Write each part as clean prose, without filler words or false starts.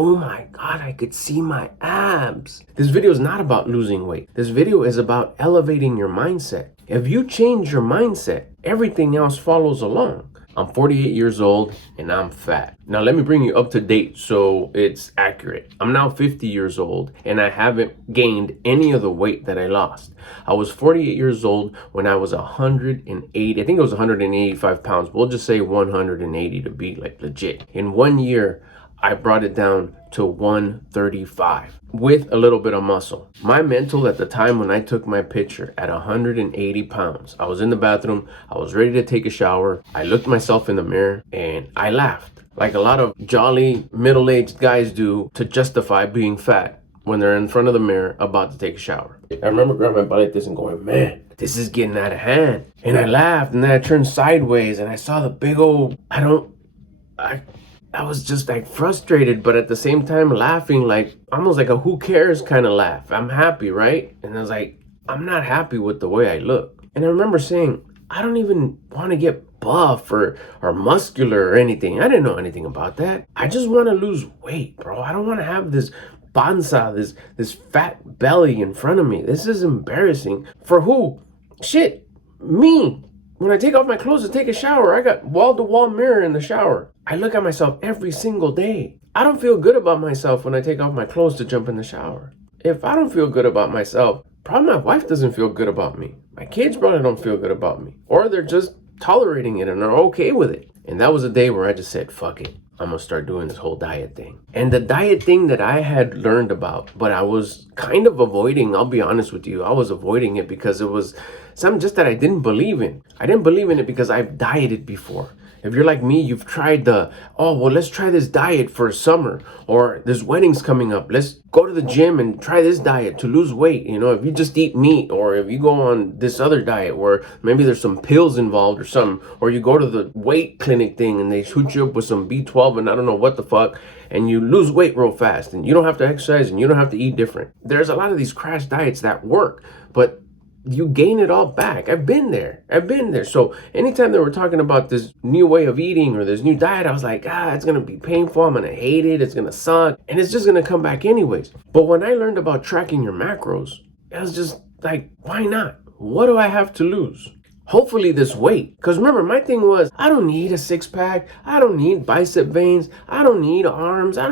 oh my God, I could see my abs. This video is not about losing weight. This video is about elevating your mindset. If you change your mindset, everything else follows along. I'm 48 years old and I'm fat. Now let me bring you up to date so it's accurate. I'm now 50 years old and I haven't gained any of the weight that I lost. I was 48 years old when I was 180, I think it was 185 pounds. We'll just say 180 to be like legit. In 1 year, I brought it down to 135 with a little bit of muscle. My mental at the time when I took my picture at 180 pounds, I was in the bathroom, I was ready to take a shower. I looked myself in the mirror and I laughed like a lot of jolly middle-aged guys do to justify being fat when they're in front of the mirror about to take a shower. I remember grabbing my butt like this and going, man, this is getting out of hand. And I laughed and then I turned sideways and I saw the big old, I was just like frustrated, but at the same time laughing, like almost like a who cares kind of laugh. I'm happy, right? And I was like, I'm not happy with the way I look. And I remember saying, I don't even want to get buff or muscular or anything. I didn't know anything about that. I just want to lose weight, bro. I don't want to have this panza, this fat belly in front of me. This is embarrassing. For who? Shit, me. When I take off my clothes to take a shower, I got wall-to-wall mirror in the shower. I look at myself every single day. I don't feel good about myself when I take off my clothes to jump in the shower. If I don't feel good about myself, probably my wife doesn't feel good about me. My kids probably don't feel good about me. Or they're just tolerating it and are okay with it. And that was a day where I just said, fuck it. I'm gonna start doing this whole diet thing. And the diet thing that I had learned about, but I was kind of avoiding, I'll be honest with you, I was avoiding it because it was something just that I didn't believe in. I didn't believe in it because I've dieted before. If you're like me, you've tried let's try this diet for summer, or there's weddings coming up. Let's go to the gym and try this diet to lose weight. You know, if you just eat meat, or if you go on this other diet where maybe there's some pills involved or something, or you go to the weight clinic thing and they shoot you up with some B12 and I don't know what the fuck, and you lose weight real fast and you don't have to exercise and you don't have to eat different. There's a lot of these crash diets that work, but you gain it all back. I've been there. So anytime they were talking about this new way of eating or this new diet, I was like, it's going to be painful. I'm going to hate it. It's going to suck. And it's just going to come back anyways. But when I learned about tracking your macros, I was just like, why not? What do I have to lose? Hopefully this weight. Because remember, my thing was, I don't need a six-pack. I don't need bicep veins. I don't need arms. I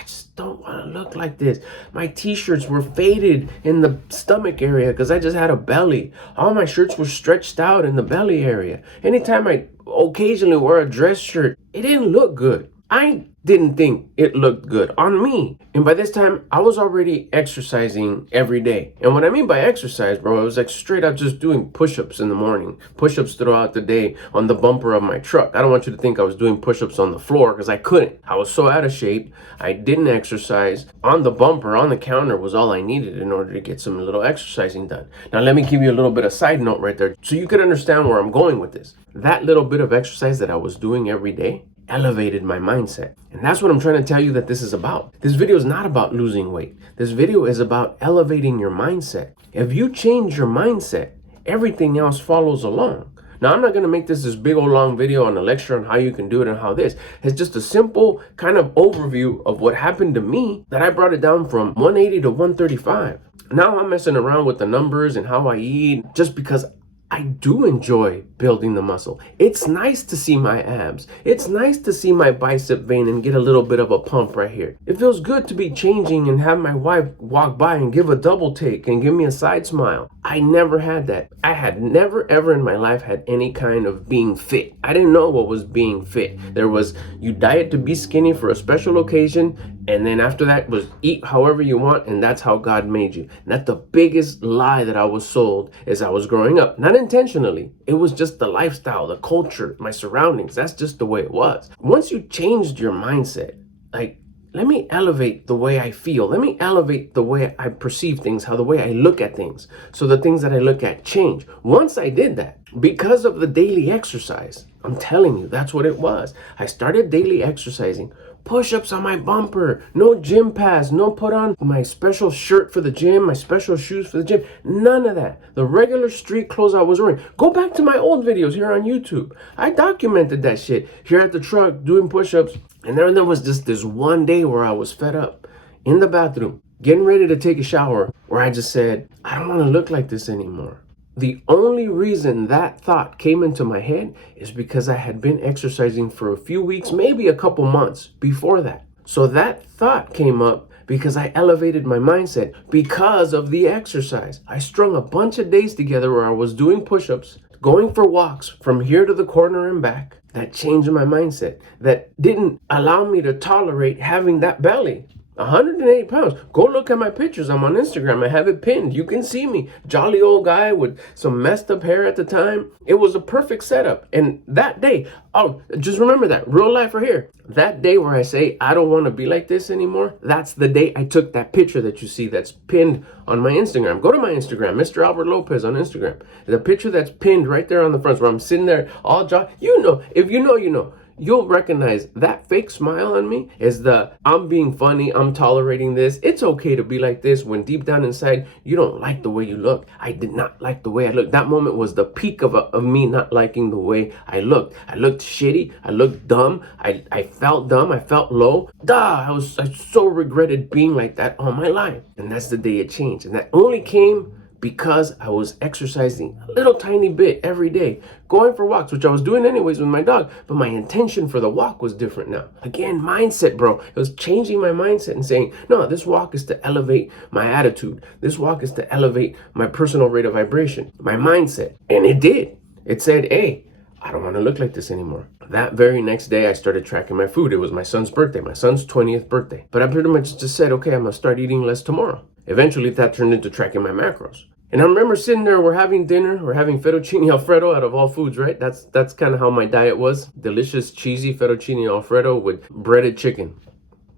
just don't want to look like this. My t-shirts were faded in the stomach area because I just had a belly. All my shirts were stretched out in the belly area. Anytime I occasionally wear a dress shirt, it didn't look good. I didn't think it looked good on me. And by this time, I was already exercising every day. And what I mean by exercise, bro, it was like straight up just doing push-ups in the morning, push-ups throughout the day on the bumper of my truck. I don't want you to think I was doing push-ups on the floor because I couldn't. I was so out of shape. I didn't exercise. On the bumper, on the counter was all I needed in order to get some little exercising done. Now, let me give you a little bit of side note right there so you could understand where I'm going with this. That little bit of exercise that I was doing every day elevated my mindset. And that's what I'm trying to tell you that this is about. This video is not about losing weight. This video is about elevating your mindset. If you change your mindset, everything else follows along. Now, I'm not going to make this big old long video on a lecture on how you can do it and how this. It's just a simple kind of overview of what happened to me that I brought it down from 180 to 135. Now I'm messing around with the numbers and how I eat just because I do enjoy building the muscle. It's nice to see my abs. It's nice to see my bicep vein and get a little bit of a pump right here. It feels good to be changing and have my wife walk by and give a double take and give me a side smile. I never had that. I had never ever in my life had any kind of being fit. I didn't know what was being fit. There was, you diet to be skinny for a special occasion, and then after that was eat however you want, and that's how God made you. And that's the biggest lie that I was sold as I was growing up. Not intentionally. It was just the lifestyle, the culture, my surroundings. That's just the way it was. Once you changed your mindset, like, let me elevate the way I feel. Let me elevate the way I perceive things, the way I look at things. So the things that I look at change. Once I did that, because of the daily exercise, I'm telling you, that's what it was. I started daily exercising, push-ups on my bumper, no gym pass, no put on my special shirt for the gym, my special shoes for the gym, none of that. The regular street clothes I was wearing. Go back to my old videos here on YouTube. I documented that shit here at the truck doing push-ups. And then there was just this one day where I was fed up in the bathroom, getting ready to take a shower, where I just said, I don't want to look like this anymore. The only reason that thought came into my head is because I had been exercising for a few weeks, maybe a couple months before that. So that thought came up because I elevated my mindset because of the exercise. I strung a bunch of days together where I was doing push-ups, going for walks from here to the corner and back. That changed my mindset. That didn't allow me to tolerate having that belly. 108 pounds. Go look at my pictures. I'm on Instagram. I have it pinned. You can see me. Jolly old guy with some messed up hair at the time. It was a perfect setup. And that day, oh, just remember that. Real life right here. That day where I say, I don't want to be like this anymore. That's the day I took that picture that you see that's pinned on my Instagram. Go to my Instagram, Mr. Albert Lopez on Instagram. The picture that's pinned right there on the front where I'm sitting there all you know, if you know, you know. You'll recognize that fake smile on me is the I'm being funny, I'm tolerating this. It's okay to be like this when deep down inside you don't like the way you look. I did not like the way I looked. That moment was the peak of me not liking the way I looked. I looked shitty. I looked dumb. I felt dumb. I felt low. I so regretted being like that all my life. And that's the day it changed. And that only came because I was exercising a little tiny bit every day, going for walks, which I was doing anyways with my dog, but my intention for the walk was different now. Again, mindset, bro. It was changing my mindset and saying, no, this walk is to elevate my attitude. This walk is to elevate my personal rate of vibration, my mindset. And it did. It said, hey, I don't want to look like this anymore. That very next day, I started tracking my food. It was my son's birthday, my son's 20th birthday. But I pretty much just said, okay, I'm going to start eating less tomorrow. Eventually, that turned into tracking my macros. And I remember sitting there, we're having dinner, we're having fettuccine alfredo out of all foods, right? That's kind of how my diet was. Delicious, cheesy fettuccine alfredo with breaded chicken.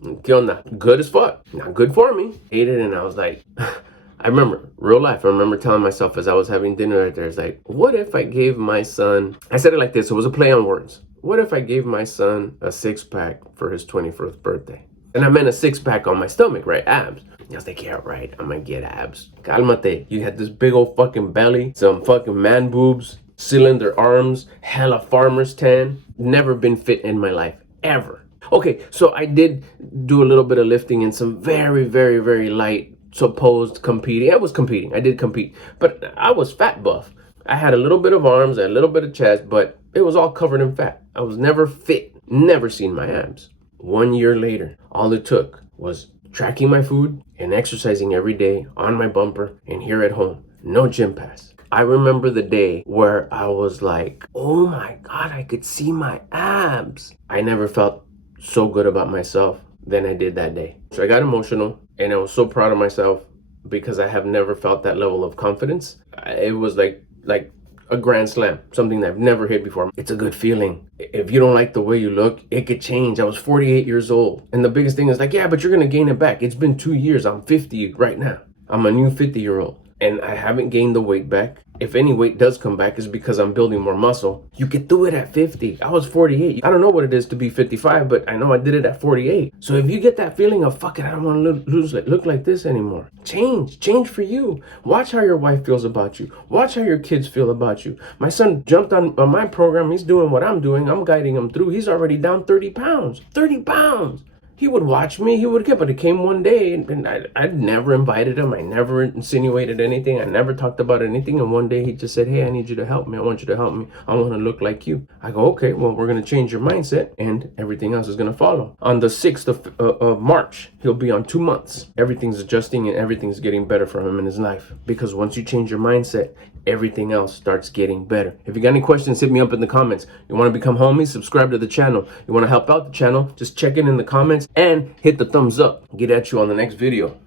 ¿Qué onda? Good as fuck. Not good for me. Ate it and I was like, I remember, real life, I remember telling myself as I was having dinner right there, it's like, what if I gave my son, I said it like this, it was a play on words. What if I gave my son a 6-pack for his 21st birthday? And I meant a 6-pack on my stomach, right? Abs. I was like, yeah, right, I'm gonna get abs. Calmate. You had this big old fucking belly, some fucking man boobs, cylinder arms, hella farmer's tan. Never been fit in my life, ever. Okay, so I did do a little bit of lifting and some very, very, very light supposed competing. I was competing, I did compete, but I was fat buff. I had a little bit of arms, a little bit of chest, but it was all covered in fat. I was never fit, never seen my abs. 1 year later, all it took was tracking my food and exercising every day on my bumper and here at home. No gym pass. I remember the day where I was like, oh my God, I could see my abs. I never felt so good about myself than I did that day. So I got emotional and I was so proud of myself because I have never felt that level of confidence. It was like a grand slam, something that I've never hit before. It's a good feeling. If you don't like the way you look, it could change. I was 48 years old. And the biggest thing is like, yeah, but you're going to gain it back. It's been 2 years. I'm 50 right now. I'm a new 50-year-old. And I haven't gained the weight back. If any weight does come back, it's because I'm building more muscle. You could do it at 50. I was 48. I don't know what it is to be 55, but I know I did it at 48. So if you get that feeling of, fuck it, I don't want to look like this anymore. Change for you. Watch how your wife feels about you. Watch how your kids feel about you. My son jumped on my program. He's doing what I'm doing. I'm guiding him through. He's already down 30 pounds. 30 pounds. He would watch me, he would get, but it came one day and I'd never invited him. I never insinuated anything. I never talked about anything. And one day he just said, hey, I need you to help me. I want you to help me. I want to look like you. I go, okay, well, we're going to change your mindset and everything else is going to follow. On the 6th of March, he'll be on 2 months. Everything's adjusting and everything's getting better for him in his life. Because once you change your mindset, everything else starts getting better. If you got any questions, hit me up in the comments. You want to become homies? Subscribe to the channel. You want to help out the channel? Just check in the comments and hit the thumbs up. Get at you on the next video.